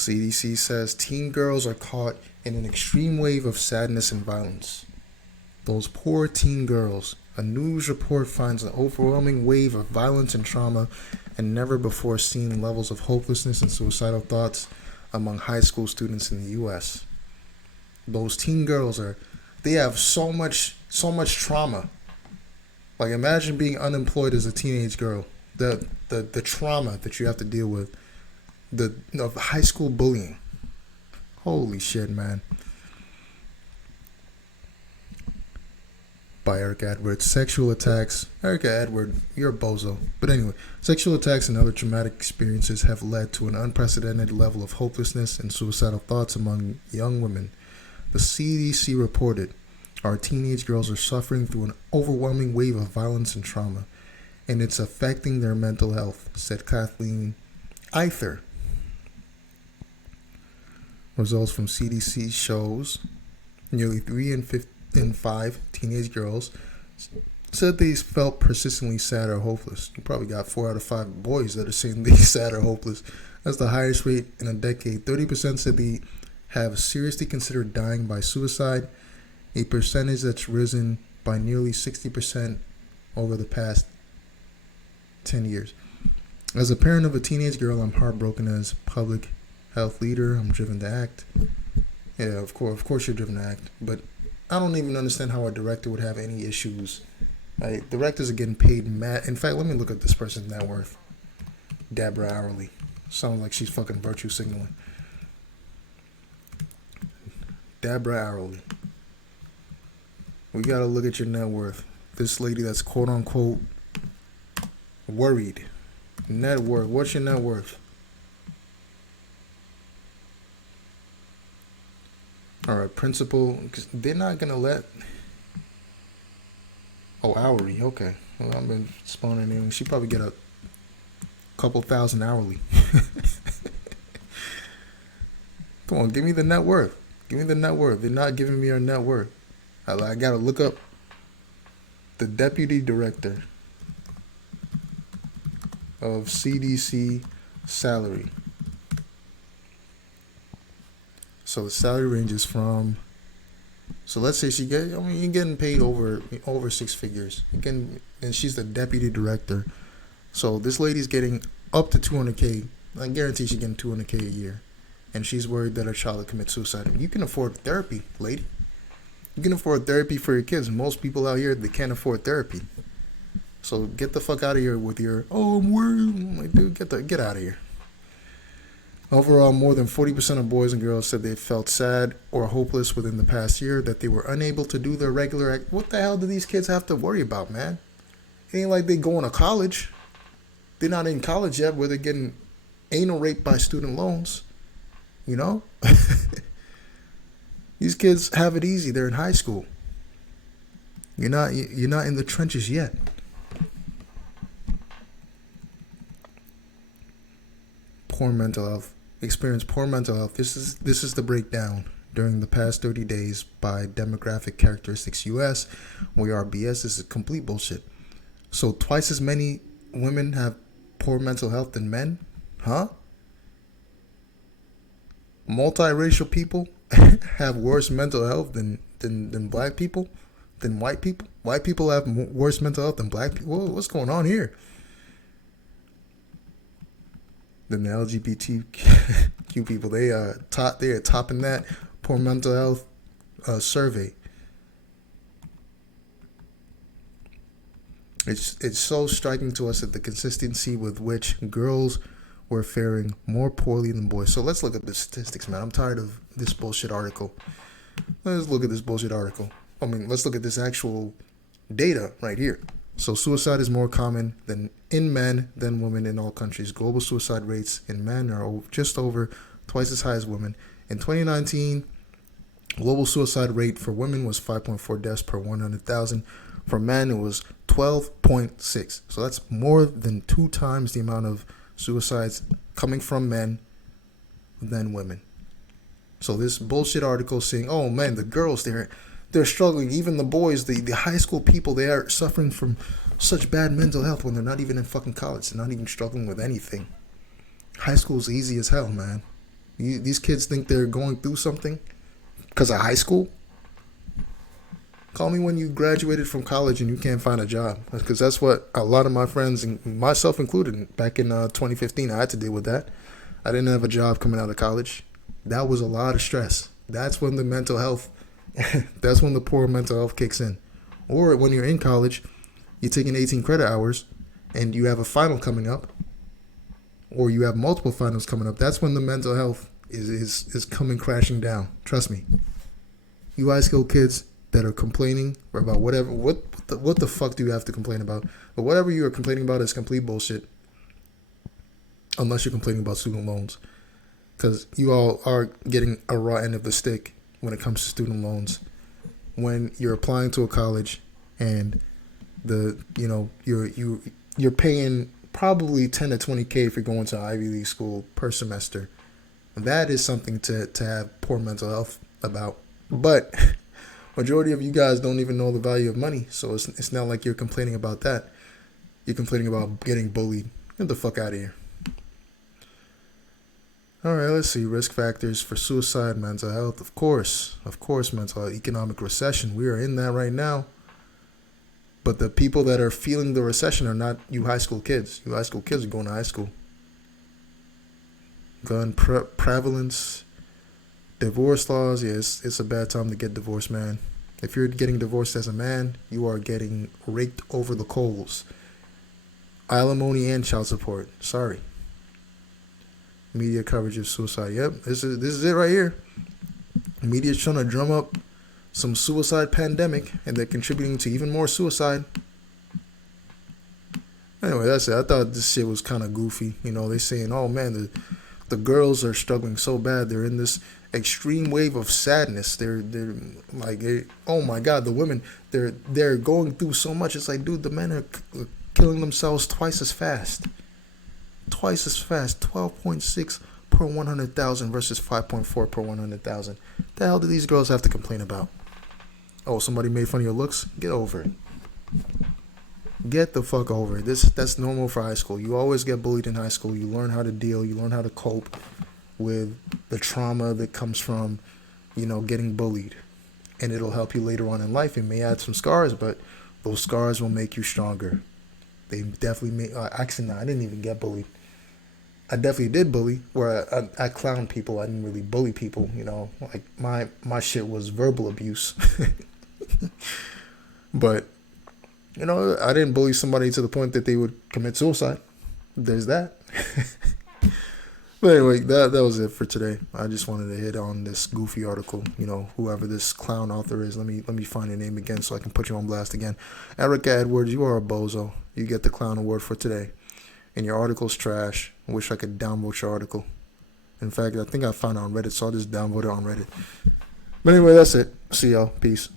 CDC says teen girls are caught in an extreme wave of sadness and violence. Those poor teen girls. A news report finds an overwhelming wave of violence and trauma and never before seen levels of hopelessness and suicidal thoughts among high school students in the US. Those teen girls they have so much trauma. Like, imagine being unemployed as a teenage girl. The trauma that you have to deal with. The high school bullying. Holy shit, man. By Erica Edwards. Sexual attacks. Erica Edwards, you're a bozo. But anyway, sexual attacks and other traumatic experiences have led to an unprecedented level of hopelessness and suicidal thoughts among young women. The CDC reported our teenage girls are suffering through an overwhelming wave of violence and trauma, and it's affecting their mental health, said Kathleen Either. Results from CDC shows nearly 3 in 5 teenage girls said they felt persistently sad or hopeless. You probably got 4 out of 5 boys that are saying they're sad or hopeless. That's the highest rate in a decade. 30% said they have seriously considered dying by suicide, a percentage that's risen by nearly 60% over the past 10 years. As a parent of a teenage girl, I'm heartbroken. As public health leader, I'm driven to act. Yeah, of course you're driven to act. But I don't even understand how a director would have any issues. Like, directors are getting paid mad. In fact, let me look at this person's net worth. Deborah Hourly. Sounds like she's fucking virtue signaling. Deborah Hourly. We gotta look at your net worth. This lady that's quote unquote worried. Net worth. What's your net worth? Alright, principal. Cause they're not gonna let. Oh, hourly. Okay. Well, I've been spawning in. She probably get a couple thousand hourly. Come on, give me the net worth. Give me the net worth. They're not giving me her net worth. I gotta look up the deputy director of CDC salary. So the salary ranges from. So let's say you're getting paid over 6 figures. And she's the deputy director. So this lady's getting up to 200K. I guarantee she's getting 200K a year. And she's worried that her child will commit suicide. You can afford therapy, lady. You can afford therapy for your kids. Most people out here, they can't afford therapy. So get the fuck out of here with your, I'm worried. I'm like, dude, get out of here. Overall, more than 40% of boys and girls said they felt sad or hopeless within the past year, that they were unable to do their regular act. What the hell do these kids have to worry about, man? It ain't like they going to college. They're not in college yet where they're getting anal raped by student loans. You know? These kids have it easy. They're in high school. You're not in the trenches yet. Poor mental health. Experience poor mental health. This is the breakdown during the past 30 days by demographic characteristics US. We are BS. This is complete bullshit. So twice as many women have poor mental health than men? Huh? Multiracial people have worse mental health than black people, than white people. White people have worse mental health than black people. What's going on here? Then the LGBTQ people, they are topping that poor mental health survey. It's so striking to us that the consistency with which girls were faring more poorly than boys. So let's look at the statistics, man. I'm tired of this bullshit article. Let's look at this bullshit article. Let's look at this actual data right here. So suicide is more common in men than women in all countries. Global suicide rates in men are just over twice as high as women. In 2019, global suicide rate for women was 5.4 deaths per 100,000. For men, it was 12.6. So that's more than 2 times the amount of suicides coming from men than women. So this bullshit article saying, oh man, the girls, they're struggling. Even the boys, the high school people, they are suffering from such bad mental health when they're not even in fucking college. They're not even struggling with anything. High school's easy as hell, man. These kids think they're going through something because of high school. Call me when you graduated from college and you can't find a job. Because that's what a lot of my friends, and myself included, back in 2015, I had to deal with that. I didn't have a job coming out of college. That was a lot of stress. That's when the mental health, that's when the poor mental health kicks in. Or when you're in college, you're taking 18 credit hours and you have a final coming up, or you have multiple finals coming up. That's when the mental health is coming crashing down. Trust me. You high school kids that are complaining about whatever, what the fuck do you have to complain about? But whatever you are complaining about is complete bullshit. Unless you're complaining about student loans. Because you all are getting a raw end of the stick when it comes to student loans. When you're applying to a college and you're paying probably 10 to 20K if you're going to an Ivy League school per semester. That is something to have poor mental health about. But majority of you guys don't even know the value of money, so it's not like you're complaining about that. You're complaining about getting bullied. Get the fuck out of here. All right, let's see. Risk factors for suicide, mental health. Of course, mental health. Economic recession. We are in that right now. But the people that are feeling the recession are not you high school kids. You high school kids are going to high school. Gun prevalence. Divorce laws. Yes, it's a bad time to get divorced, man. If you're getting divorced as a man, you are getting raked over the coals. Alimony and child support. Sorry. Media coverage of suicide. Yep, this is it right here. Media's trying to drum up some suicide pandemic, and they're contributing to even more suicide. Anyway, that's it. I thought this shit was kind of goofy. They're saying, oh man, the girls are struggling so bad. They're in this extreme wave of sadness. They're like, oh my god, the women, they're going through so much. It's like, dude, the men are killing themselves twice as fast. 12.6 per 100,000 versus 5.4 per 100,000. The hell do these girls have to complain about? Oh, somebody made fun of your looks? Get over it. Get the fuck over it. That's normal for high school. You always get bullied in high school. You learn how to deal. You learn how to cope with the trauma that comes from, getting bullied. And it'll help you later on in life. It may add some scars, but those scars will make you stronger. They definitely make... actually, no, I didn't even get bullied. I definitely did bully, where I clown people. I didn't really bully people, Like, my shit was verbal abuse. But, I didn't bully somebody to the point that they would commit suicide. There's that. But anyway, that was it for today. I just wanted to hit on this goofy article. Whoever this clown author is, let me find your name again so I can put you on blast again. Erica Edwards, you are a bozo. You get the clown award for today. And your article's trash. I wish I could downvote your article. In fact, I think I found it on Reddit, so I'll just downvote it on Reddit. But anyway, that's it. See y'all. Peace.